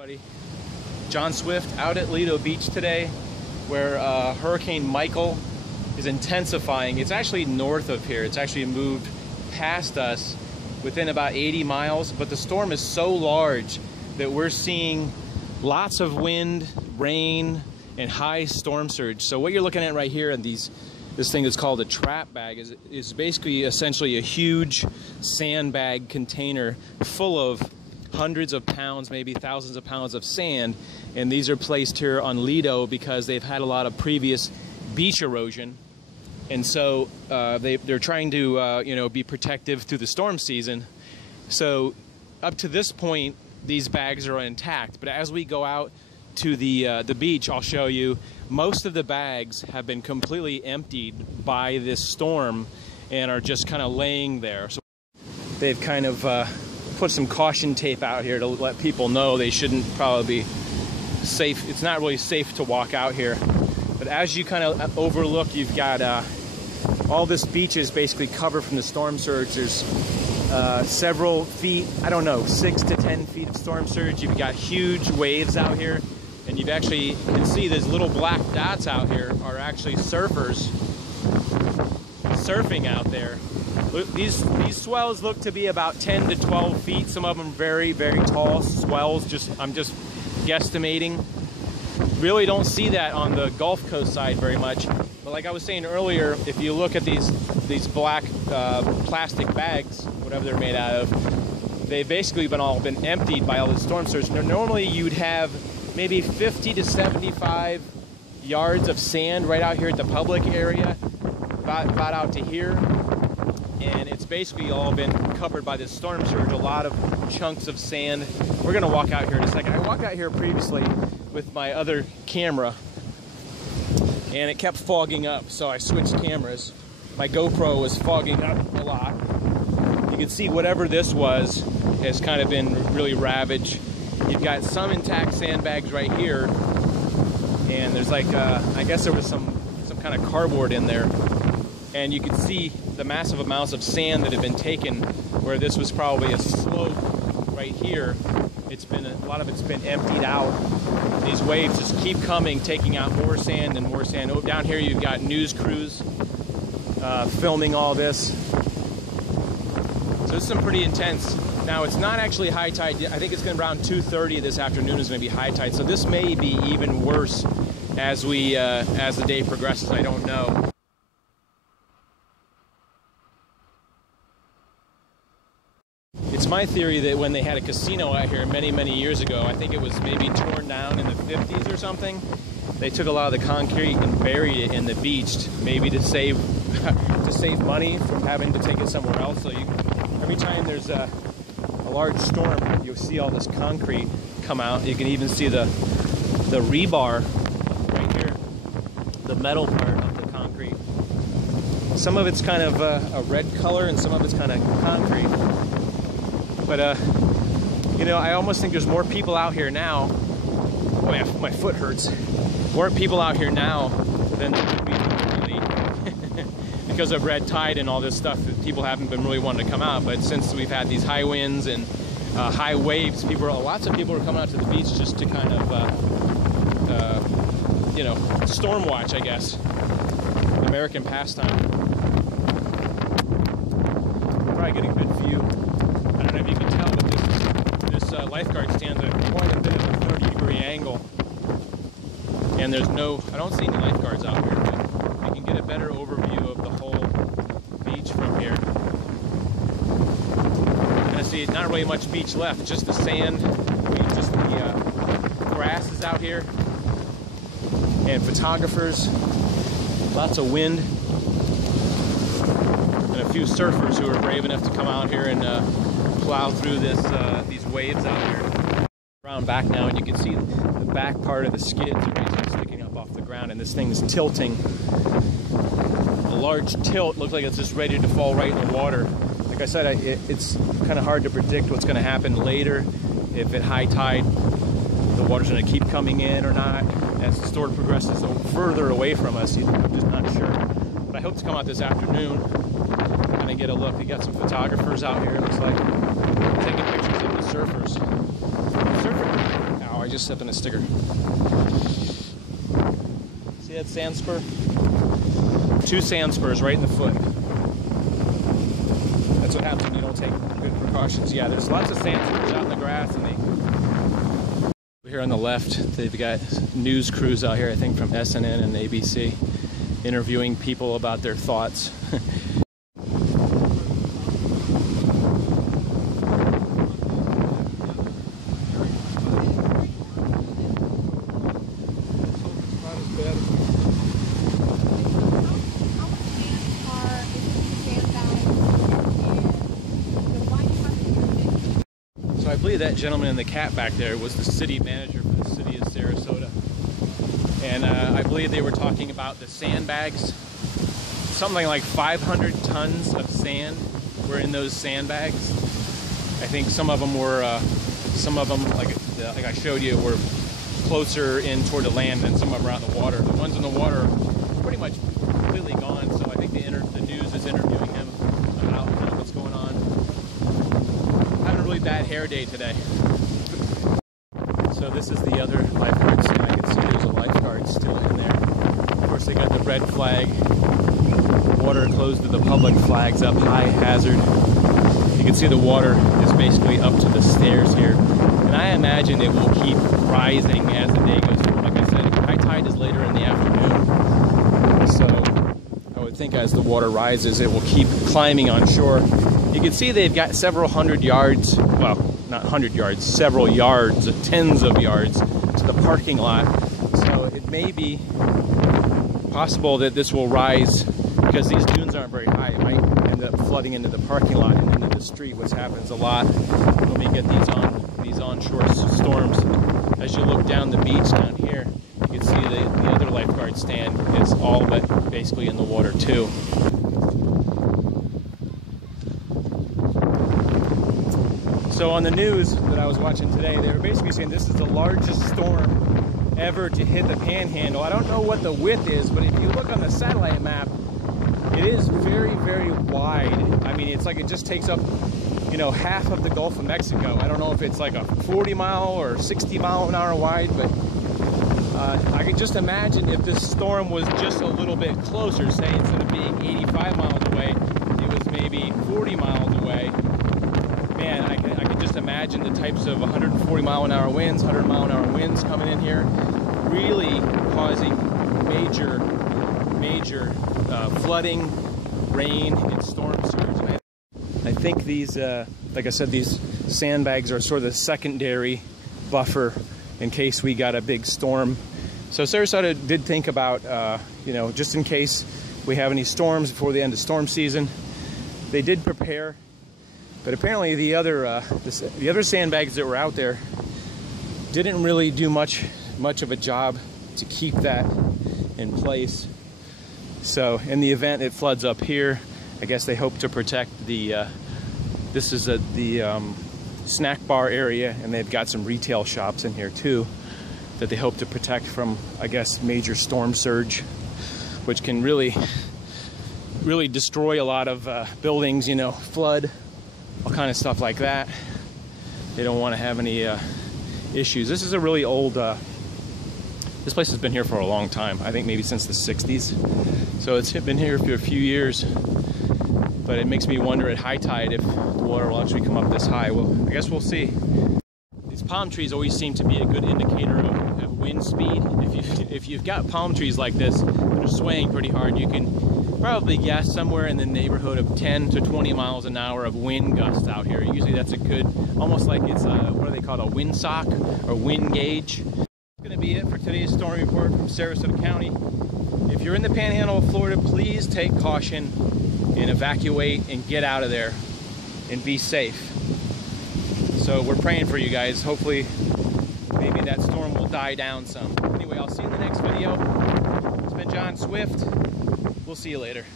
Everybody, John Swift out at Lido Beach today, where Hurricane Michael is intensifying. It's actually north of here. It's actually moved past us within about 80 miles, but the storm is so large that we're seeing lots of wind, rain, and high storm surge. So what you're looking at right here in this thing that's called a trap bag is basically essentially a huge sandbag container full of hundreds of pounds, maybe thousands of pounds of sand, and these are placed here on Lido because they've had a lot of previous beach erosion, and so they're trying to be protective through the storm season. So up to this point, these bags are intact, but as we go out to the beach, I'll show you, most of the bags have been completely emptied by this storm and are just kind of laying there. So they've kind of put some caution tape out here to let people know they shouldn't probably be safe. It's not really safe to walk out here. But as you kind of overlook, you've got all this beach is basically covered from the storm surge. There's several feet, I don't know, 6 to 10 feet of storm surge. You've got huge waves out here, and you can see these little black dots out here are actually surfers surfing out there. These swells look to be about 10 to 12 feet. Some of them very, very tall swells. I'm just guesstimating. Really don't see that on the Gulf Coast side very much. But like I was saying earlier, if you look at these black plastic bags, whatever they're made out of, they've basically all been emptied by all the storm surge. Normally you'd have maybe 50 to 75 yards of sand right out here at the public area, about out to here. And it's basically all been covered by this storm surge, a lot of chunks of sand. We're gonna walk out here in a second. I walked out here previously with my other camera and it kept fogging up, so I switched cameras. My GoPro was fogging up a lot. You can see whatever this was has kind of been really ravaged. You've got some intact sandbags right here, and there's like, I guess there was some kind of cardboard in there. And you can see the massive amounts of sand that have been taken, where this was probably a slope right here. A lot of it's been emptied out. These waves just keep coming, taking out more sand and more sand. Oh, down here you've got news crews filming all this. So this is some pretty intense. Now it's not actually high tide. I think it's going to be around 2:30 this afternoon is going to be high tide. So this may be even worse as the day progresses. I don't know. It's my theory that when they had a casino out here many, many years ago, I think it was maybe torn down in the 50s or something, they took a lot of the concrete and buried it in the beach, maybe to save money from having to take it somewhere else. So every time there's a large storm, you'll see all this concrete come out. You can even see the rebar right here, the metal part of the concrete. Some of it's kind of a red color and some of it's kind of concrete. But, I almost think there's more people out here now. Boy, my foot hurts. More people out here now than there would be normally because of red tide and all this stuff that people haven't been really wanting to come out. But since we've had these high winds and high waves, lots of people are coming out to the beach just to kind of, storm watch, I guess. American pastime. Probably get a good view. I don't know if you can tell, but this lifeguard stands at quite a bit of a 30-degree angle. And I don't see any lifeguards out here, but you can get a better overview of the whole beach from here. And I see not really much beach left, just the sand, just the grass is out here. And photographers, lots of wind. And a few surfers who are brave enough to come out here and plow through these waves out here. Around back now, and you can see the back part of the skids are basically sticking up off the ground, and this thing's tilting. A large tilt, looks like it's just ready to fall right in the water. Like I said, it's kind of hard to predict what's going to happen later. If at high tide, the water's going to keep coming in or not. As the storm progresses further away from us, I'm just not sure. But I hope to come out this afternoon and get a look. We got some photographers out here, it looks like, taking pictures of the surfers. Surfing out just stepped on a sticker. See that sand spur? 2 sand spurs right in the foot. That's what happens when you don't take good precautions. Yeah, there's lots of sand spurs out in the grass, and here on the left, they've got news crews out here, I think from SNN and ABC, interviewing people about their thoughts. I believe that gentleman in the cap back there was the city manager for the city of Sarasota. And I believe they were talking about the sandbags. Something like 500 tons of sand were in those sandbags. I think some of them were, like I showed you, were closer in toward the land than some of them were out in the water. The ones in the water are pretty much completely gone, so I think the news is interviewing him about what's going on. Having a really bad hair day today. So this is the other lifeguard stand. I can see there's a lifeguard still in there. Of course, they got the red flag, water closed to the public, flags up, high hazard. You can see the water is basically up to the stairs here. And I imagine it will keep rising as the day goes forward. Like I said, high tide is later in the afternoon. So I would think as the water rises, it will keep climbing on shore. You can see they've got several hundred yards, well, not 100 yards, several yards, tens of yards to the parking lot. So it may be possible that this will rise because these dunes aren't very high. It might end up flooding into the parking lot and into the street, which happens a lot when we get these onshore storms. As you look down the beach down here, you can see the other lifeguard stand is all but basically in the water too. So on the news that I was watching today, they were basically saying this is the largest storm ever to hit the Panhandle. I don't know what the width is, but if you look on the satellite map, it is very, very wide. I mean, it's like it just takes up, you know, half of the Gulf of Mexico. I don't know if it's like a 40-mile or 60-mile-an-hour wide, but I could just imagine if this storm was just a little bit closer, say instead of being 85 miles away, it was maybe 40 miles away. Man, I can just imagine the types of 140-mile-an-hour winds, 100-mile-an-hour winds coming in here, really causing major flooding, rain, and storm surge. And I think these, like I said, these sandbags are sort of the secondary buffer in case we got a big storm. So Sarasota did think about, you know, just in case we have any storms before the end of storm season, they did prepare. But apparently the other sandbags that were out there didn't really do much of a job to keep that in place. So in the event it floods up here, I guess they hope to protect the, this is the snack bar area, and they've got some retail shops in here too that they hope to protect from, I guess, major storm surge, which can really destroy a lot of buildings, you know, flood, all kind of stuff like that. They don't want to have any issues. This is a really old, this place has been here for a long time. I think maybe since the 60s. So it's been here for a few years. But it makes me wonder at high tide if the water will actually come up this high. Well, I guess we'll see. These palm trees always seem to be a good indicator of wind speed. If you've got palm trees like this that are swaying pretty hard, you can probably guess somewhere in the neighborhood of 10 to 20 miles an hour of wind gusts out here. Usually that's a good, almost like it's a, what do they call it, a wind sock or wind gauge. That's going to be it for today's storm report from Sarasota County. If you're in the Panhandle of Florida, please take caution and evacuate and get out of there and be safe. So we're praying for you guys. Hopefully maybe that storm will die down some. Anyway, I'll see you in the next video. It's been John Swift. We'll see you later.